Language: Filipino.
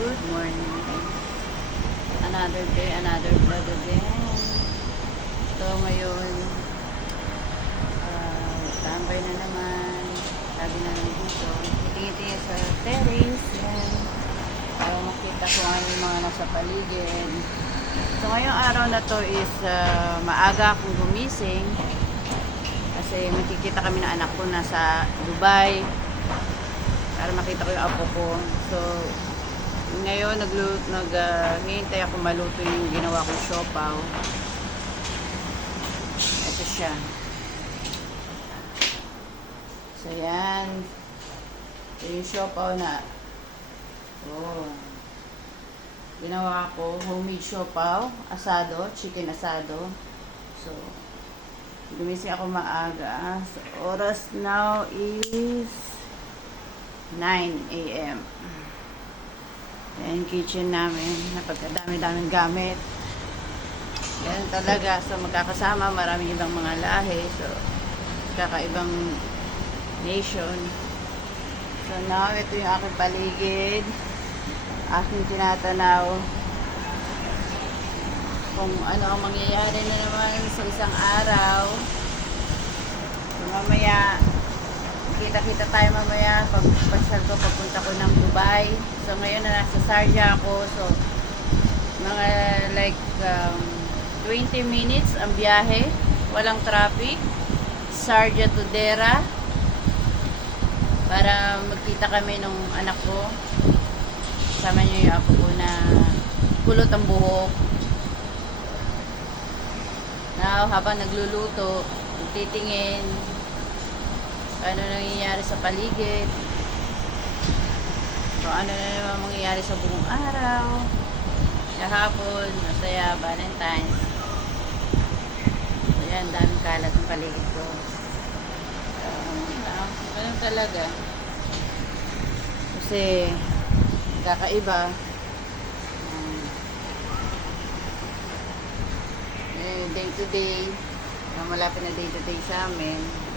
Good morning. Another day, another vlog again. So ngayon, tambay na naman. Sabi na lang dito. Tingin-tingin sa terrace. Yan. Para makita ko ano yung mga nasa paligid. So ngayong araw na to is maaga akong gumising. Kasi makikita kami na anak ko nasa Dubai. Para makita ko yung apo ko. So, ngayon, naghihintay ako maluto yung ginawa kong siopaw. Ito siya. So, yan. Ito yung siopaw na. Oh. Ginawa ko, homemade siopaw. Asado, chicken asado. So, gumising ako maaga. So, oras now is 9 a.m. Yan kitchen namin. Napagkadami-daming gamit. Yan talaga. So magkakasama. Maraming ibang mga lahi. So kakaibang nation. So now ito yung aking paligid. Aking tinatanaw kung ano ang mangyayari na naman sa isang araw. So mamaya kita-kita tayo mamaya pag pasyal ko, pagpunta ko ng Dubai. So ngayon na nasa Sharjah ako. So mga like 20 minutes ang biyahe, walang traffic. Sharjah to Dera para magkita kami nung anak ko. Sama niyo yung apo ko na kulot ang buhok. Now habang nagluluto, titingin ano nangyayari sa paligid, kung ano na naman mangyayari sa buong araw. Kahapon, masaya, Valentine's. So yan, daming kalat ng paligid ko. Ganun talaga. Kasi kakaiba. Day to day, malapit na day to day sa amin.